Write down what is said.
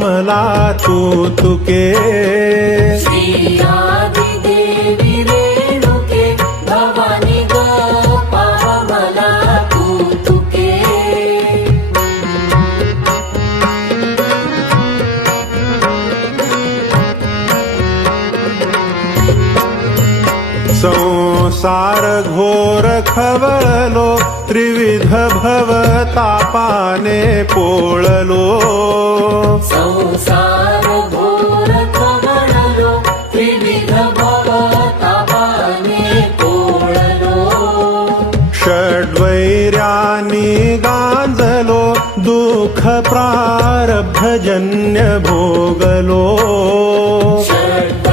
मला तू तुके श्री आदिदेवी रेणुके भवानी ग पाव मला तू तुके संसार घोर खवळलो त्रिविध भवतापाने पोळलो संसार घोर खवळलो त्रिविध भवतापाने पोळलो षड्वैर्यानी गांजलो दुःख प्रारब्धजन्य भोगलो षड्वैर्यानी